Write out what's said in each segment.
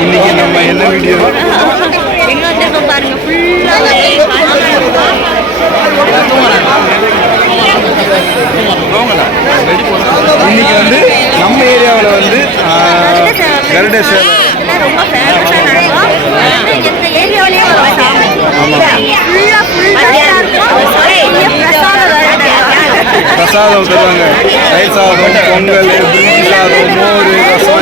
இன்னைக்கு நம்ம என்ன வீடியோ இன்னைக்கு வந்து நம்ம ஏரியாவில் வந்து கருடேஸ்வர் பிரசாதம் தருவாங்க. தயிர் சாதம் பொங்கல் சாதம் மோர் ரசம்.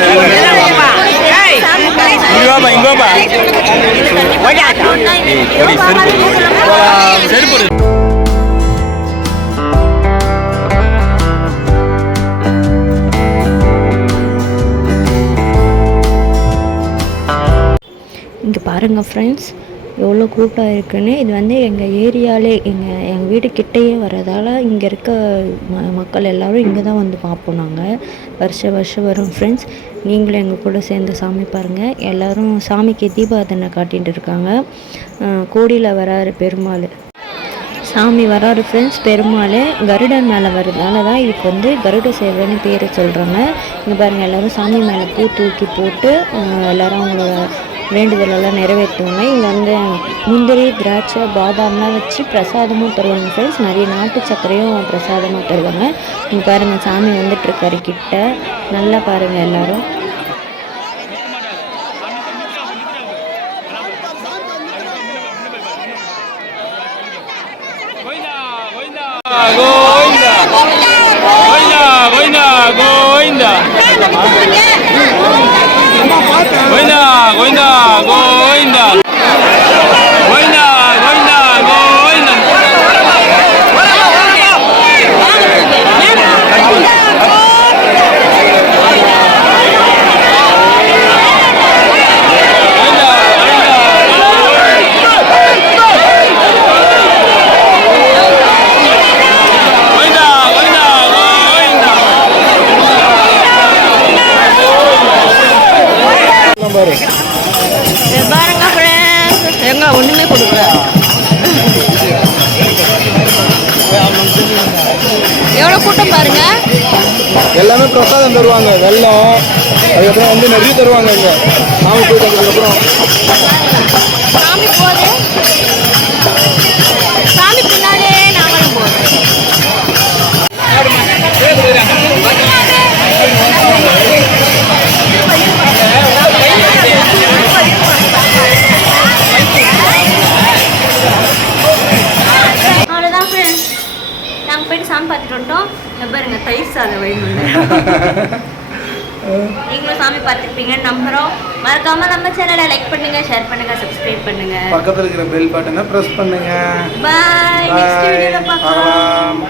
செருப்பு இங்கே பாருங்கள் ஃப்ரெண்ட்ஸ் எவ்வளோ கூட்டம் இருக்குன்னு இது வந்து எங்கள் ஏரியாலே எங்கள் எங்கள் வீடு கிட்டேயே வர்றதால இங்கே இருக்க ம மக்கள் எல்லோரும் இங்கே தான் வந்து பார்ப்போம் நாங்கள் வருஷ வருஷம் வரும் ஃப்ரெண்ட்ஸ் நீங்களும் எங்கள் கூட சேர்ந்து சாமி பாருங்கள் எல்லோரும் சாமிக்கு தீபாதனை காட்டிகிட்டு இருக்காங்க. கோடியில் வராரு பெருமாள். சாமி வராரு ஃப்ரெண்ட்ஸ் பெருமாள். கருடன் மேலே வரதுனால தான் இதுக்கு வந்து கருட சேவைன்னு பேர் சொல்கிறாங்க இங்கே பாருங்கள் எல்லோரும் சாமி மேலே பூ தூக்கி போட்டு எல்லோரும் அவங்களோட வேண்டுதலெல்லாம் நிறைவேற்றுவாங்க இங்கே வந்து முந்திரி திராட்சை பாதாம்லாம் வச்சு பிரசாதமும் தருவாங்க ஃப்ரெண்ட்ஸ் நிறைய நாட்டு சர்க்கரையும் பிரசாதமாக தருவாங்க. இங்கே பாருங்கள் சாமி வந்துட்டுருக்காரு கிட்ட. நல்லா பாருங்கள் எல்லாரும். கோவிந்தா கோவிந்தா கோவிந்தா கோவிந்தா கோவிந்தா கோவிந்தா கோவிந்தா கோவிந்தா கோவிந்தா கோவிந்தா பாருங்க ஃப்ரெண்ட்ஸ் எங்க ஒன்றுமே கொடுக்கல. எவ்வளோ கூட்டம் பாருங்க. எல்லாமே பிரசாதம் தருவாங்க வெல்லம் அதுக்கப்புறம் வந்து நிறைய தருவாங்க இங்க. சாமி போயிட்டு வந்ததுக்கப்புறம் நாங்கள் போயிட்டு சாமி பார்த்துட்டு வந்துட்டோம். பாருங்க தயிர் சாதம் வயிறு நீங்களும் சாமி பார்த்துருப்பீங்கன்னு நம்புகிறோம் மறக்காம நம்ம சேனலை லைக் பண்ணுங்க ஷேர் பண்ணுங்க சப்ஸ்கிரைப் பண்ணுங்க. பக்கத்தில் இருக்கிற பெல் பட்டனை ப்ரெஸ் பண்ணுங்க. பாய் நெக்ஸ்ட் வீடியோவில் பார்க்கலாம்.